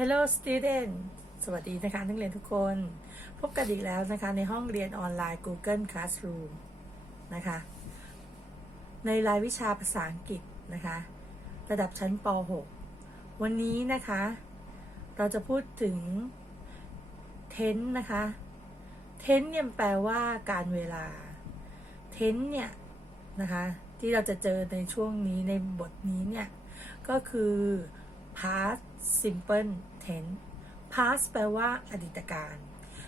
Hello student สวัสดีนะคะนักเรียนทุกคน พบกันอีกแล้วนะคะในห้องเรียนออนไลน์ Google Classroom นะคะ ในรายวิชาภาษาอังกฤษนะคะ ระดับชั้นป .6 วันนี้นะคะ เราจะพูดถึง tense นะคะ tense เนี่ยแปลว่าการเวลา tense เนี่ยนะคะ ที่เราจะเจอในช่วงนี้ในบทนี้เนี่ย ก็คือ past simple tense past แปลว่าอดีตการ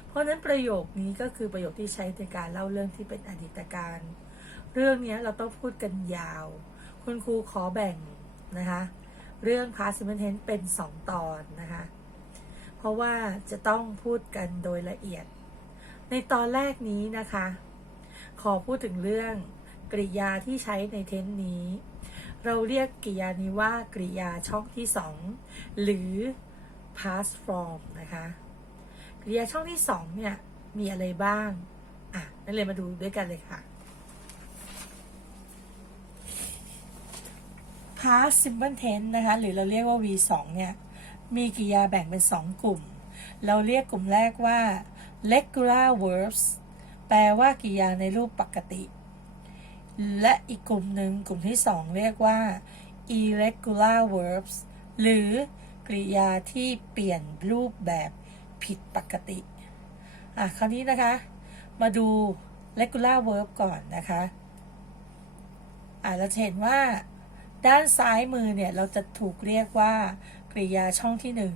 เพราะนั้นประโยคนี้ก็คือประโยคที่ใช้ในการเล่าเรื่องที่เป็นอดีตการ เรื่องนี้เราต้องพูดกันยาว คุณครูขอแบ่งนะคะเรื่อง past simple tense เป็น 2 ตอนนะคะเพราะว่าจะต้องพูดกันโดยละเอียด ในตอนแรกนี้นะคะ ขอพูดถึงเรื่องกริยาที่ใช้ในเทนนี้ เราเรียกกริยานี้ว่ากริยาช่องที่สองหรือ past form นะคะ กริยาช่องที่สองเนี่ยมีอะไรบ้าง อะนักเรียมาดูด้วยกันเลยค่ะ past simple tense นะคะ หรือเราเรียกว่า v2 เนี่ย มีกริยาแบ่งเป็น 2 กลุ่ม เราเรียกกลุ่มแรกว่า regular verbs แปลว่ากริยาในรูปปกติ และอีกกลุ่มหนึ่งกลุ่มที่ 2 เรียกว่า irregular verbs หรือกริยาที่เปลี่ยนรูปแบบผิดปกติ อะ คราวนี้นะคะ มาดู regular verb ก่อนนะคะ อะ เราจะเห็นว่าด้านซ้ายมือเนี่ย เราจะถูกเรียกว่ากริยาช่องที่หนึ่ง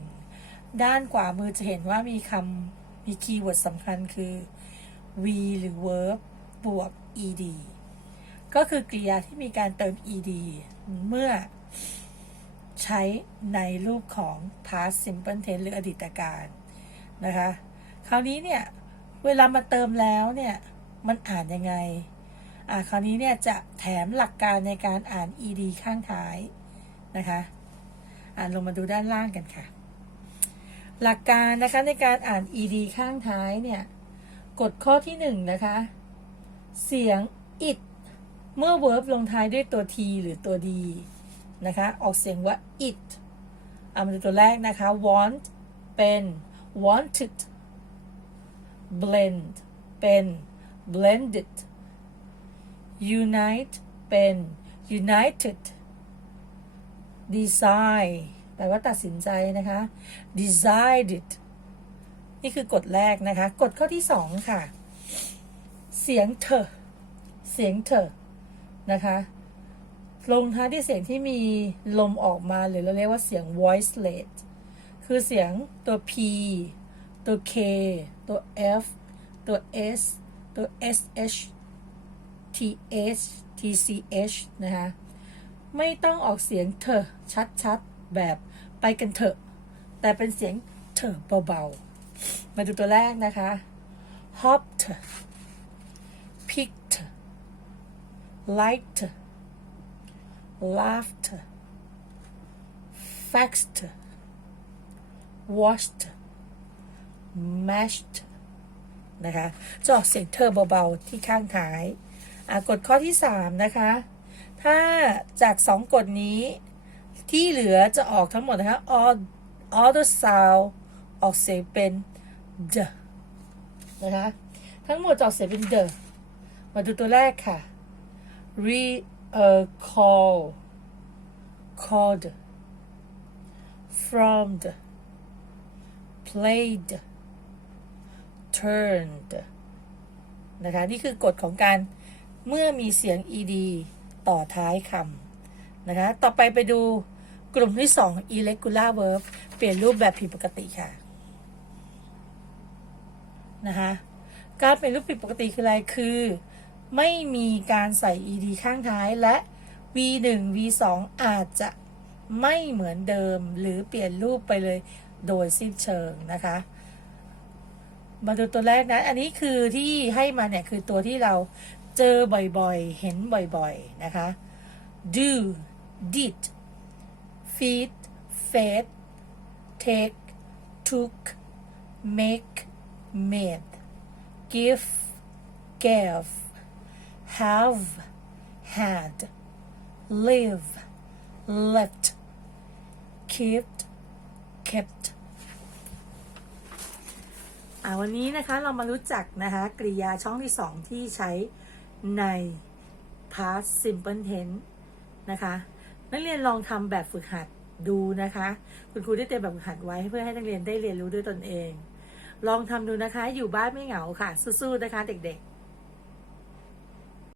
ด้านขวามือจะเห็นว่ามีคำมีคีย์เวิร์ดสำคัญคือ v หรือ verb บวก ed ก็คือกริยาที่มีการเติม ed เมื่อใช้ในรูปของ past simple tense หรืออดีตการนะคะ คราวนี้เนี่ยเวลามาเติมแล้วเนี่ยมันอ่านยังไง อ่าคราวนี้เนี่ยจะแถมหลักการในการอ่าน ed ข้างท้ายนะคะ อ่านลงมาดูด้านล่างกันค่ะ หลักการนะคะในการอ่าน ed ข้างท้ายเนี่ย กฎข้อที่หนึ่งนะคะ เสียง it เมื่อ verb ลงท้ายด้วยตัว t หรือตัว d นะคะ ออกเสียงว่า it เอามาดูตัวแรกนะคะ want เป็น wanted blend เป็น blended unite เป็น united decide แปลว่าตัดสินใจนะคะ decided นี่คือกฎแรกนะคะ กฎข้อที่สองค่ะ เสียงเธอ เสียงเธอ นะคะลงท้ายที่เสียงที่มีลมออกมาหรือเราเรียกว่าเสียง voicelet คือเสียงตัว p ตัว k ตัว f ตัว s ตัว sh th tch นะคะไม่ต้องออกเสียงเธอชัดๆ แบบไปกันเถอะ แต่เป็นเสียงเธอเบาๆ มาดูตัวแรกนะคะ hopped picked liked laughed faxed washed mashed นะคะจะออกเสียงเธอเบาๆ ที่ข้างท้ายกฎข้อที่ 3 นะคะ ถ้าจาก 2กฎนี้ที่เหลือจะออกทั้งหมดนะคะ all all the sound ออกเสียงเป็น the นะคะ ทั้งหมดจะออกเสียงเป็น the มาดูตัวแรกค่ะ re uh, call called from played turned นะคะ นี่คือกฎของการเมื่อมีเสียง ed ต่อท้ายคำนะคะ ต่อไปไปดูกลุ่มที่ 2 irregular verb เปลี่ยนรูปแบบผิดปกติค่ะ นะคะ การเปลี่ยนรูปผิดปกติคืออะไร คือ ไม่มีการใส่ ed ข้างท้ายและ v1 v2 อาจจะไม่เหมือนเดิมหรือเปลี่ยนรูปไปเลยโดยสิ้นเชิงนะคะ มาดูตัวแรกนะ อันนี้คือที่ให้มาเนี่ย คือตัวที่เราเจอบ่อยๆ เห็นบ่อยๆ นะคะ do did feed fed take took make made give gave have had live left kept kept อ่าวันนี้นะคะเรามารู้จักนะคะกริยาช่องที่สองที่ใช้ใน past simple tense นะคะนักเรียนลองทำแบบฝึกหัดดูนะคะ คุณครูได้เตรียมแบบฝึกหัดไว้เพื่อให้นักเรียนได้เรียนรู้ด้วยตนเอง ลองทำดูนะคะ อยู่บ้านไม่เหงาค่ะ สู้ๆนะคะเด็กๆ